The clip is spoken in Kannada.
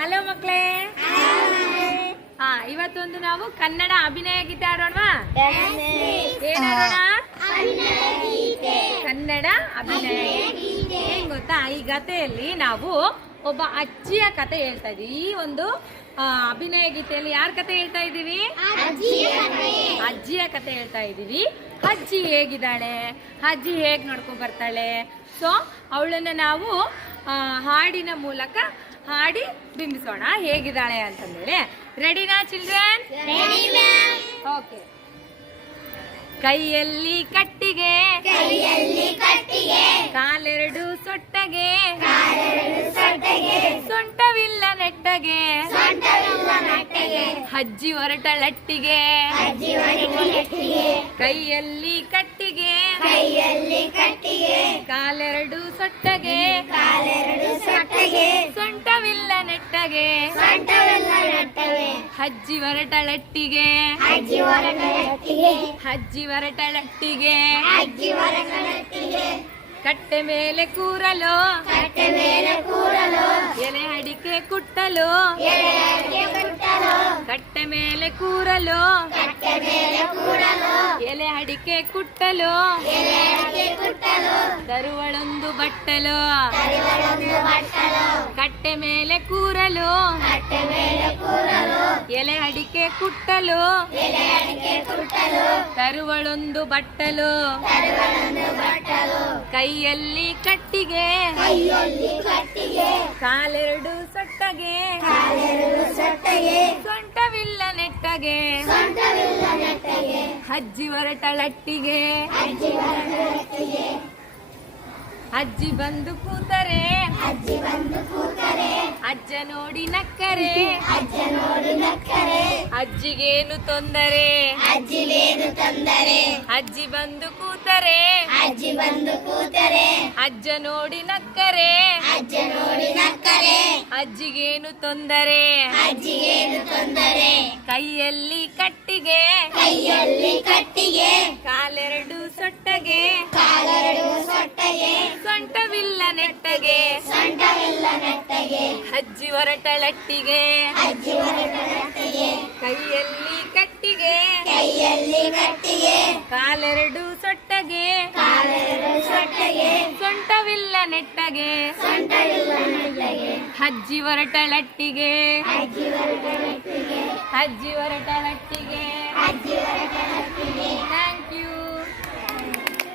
ಹಲೋ ಮಕ್ಕಳೇ ಹಾ, ಇವತ್ತೊಂದು ನಾವು ಕನ್ನಡ ಅಭಿನಯ ಗೀತೆ ಆಡೋಣವಾ ಕನ್ನಡ ಅಭಿನಯ ಏನ್ ಗೊತ್ತಾ? ಈ ಕಥೆಯಲ್ಲಿ ನಾವು ಒಬ್ಬ ಅಜ್ಜಿಯ ಕತೆ ಹೇಳ್ತಾ ಇದೀವಿ ಈ ಒಂದು ಅಭಿನಯ ಗೀತೆಯಲ್ಲಿ ಯಾರ ಕತೆ ಹೇಳ್ತಾ ಇದೀವಿ ಅಜ್ಜಿಯ ಕತೆ ಹೇಳ್ತಾ ಇದೀವಿ ಅಜ್ಜಿ ಹೇಗಿದ್ದಾಳೆ? ಅಜ್ಜಿ ಹೇಗ್ ನೋಡ್ಕೊಂಡ್ ಬರ್ತಾಳೆ? ಸೊ ಅವಳನ್ನ ನಾವು ಹಾಡಿನ ಮೂಲಕ ಹಾಡಿ ಬಿಂಬಿಸೋಣ. ಹೇಗಿದ್ದಾಳೆ ಅಂತಂದೇಳಿ. ರೆಡಿನಾ ಚಿಲ್ಡ್ರನ್ ಓಕೆ ಕೈಯಲ್ಲಿ ಕಟ್ಟಿಗೆ. ಕಾಲೆರಡು ಸೊಟ್ಟಗೆ. ಸೊಂಟವಿಲ್ಲ ನೆಟ್ಟಗೆ. ಅಜ್ಜಿ ಹೊರಟಳಟ್ಟಿಗೆ ಕೈಯಲ್ಲಿ ಕಟ್ಟಿಗೆ. ಕಾಲೆರಡು ಸೊಟ್ಟಗೆ. ಸೊಂಟವಿಲ್ಲ ನೆಟ್ಟಗೆ. ಅಜ್ಜಿ ಹೊರಟಳಟ್ಟಿಗೆ ಅಜ್ಜಿ ಹೊರಟಳಟ್ಟಿಗೆ ಕಟ್ಟೆ ಮೇಲೆ ಕೂರಲು. ಎಲೆ ಅಡಿಕೆ ಕುಟ್ಟಲು. ಕಟ್ಟೆ ಮೇಲೆ ಕೂರಲು. ಎಲೆ ಅಡಿಕೆ ಕುಟ್ಟಲು. ತರುವಳೊಂದು ಬಟ್ಟಲು. ಕಟ್ಟೆ ಮೇಲೆ ಕೂರಲು. ಎಲೆ ಅಡಿಕೆ ಕುಟ್ಟಲು. ತರುವಳೊಂದು ಬಟ್ಟಲು. ಕೈಯಲ್ಲಿ ಕಟ್ಟಿಗೆ. ಕಾಲೆರಡು ಸೊಟ್ಟಗೆ. ಸೊಂಟವಿಲ್ಲ ನೆಟ್ಟಗೆ. ಅಜ್ಜಿ ಹೊರಟಳಟ್ಟಿಗೆ. ಅಜ್ಜಿ ಬಂದು ಕೂತರೆ. ಅಜ್ಜಿ ಬಂದು ಕೂತರೆ ಅಜ್ಜ ನೋಡಿ ನಕ್ಕರೆ. ಅಜ್ಜಿಗೇನು ತೊಂದರೆ. ಅಜ್ಜಿಗೇನು ತೊಂದರೆ ಅಜ್ಜಿ ಬಂದು ಕೂತರೆ. ಅಜ್ಜಿ ಬಂದು ಕೂತರೆ ಅಜ್ಜ ನೋಡಿ ನಕ್ಕರೆ. ಅಜ್ಜ ನೋಡಿ ನಕ್ಕರೆ ಅಜ್ಜಿಗೇನು ತೊಂದರೆ. ಅಜ್ಜಿಗೇನು ತೊಂದರೆ ಕೈಯಲ್ಲಿ ಕಟ್ಟಿಗೆ. ಕೈಯಲ್ಲಿ ಕಟ್ಟಿಗೆ. ಕಾಲೆರಡು ಸೊಟ್ಟಗೆ. ಕಾಲೆರಡು ಸೊಟ್ಟಗೆ. ಸೊಂಟವಿಲ್ಲ ನೆಟ್ಟಗೆ. ಸೊಂಟವಿಲ್ಲ ನೆಟ್ಟಗೆ. ಅಜ್ಜಿ ಹೊರಟಳಟ್ಟಿಗೆ ಅಜ್ಜಿ ಹೊರಟಳಟ್ಟಿಗೆ ಕೈಯಲ್ಲಿ ಕಟ್ಟಿಗೆ. ಕೈಯಲ್ಲಿ ಕಟ್ಟಿಗೆ. ಕಾಲೆರಡು ಸೊಟ್ಟಗೆ. ಕಾಲೆರಡು ಸೊಟ್ಟಗೆ. ಸೊಂಟವಿಲ್ಲ ನೆಟ್ಟಗೆ. ಸೊಂಟವಿಲ್ಲ ಅಜ್ಜಿ ಹೊರಟಳಟ್ಟಿಗೆ ಹಜ್ಜಿ ಹೊರಟ ಲಟ್ಟಿಗೆ ಹಜ್ಜಿ ಹೊರಟ ಹೊರಟಗೆ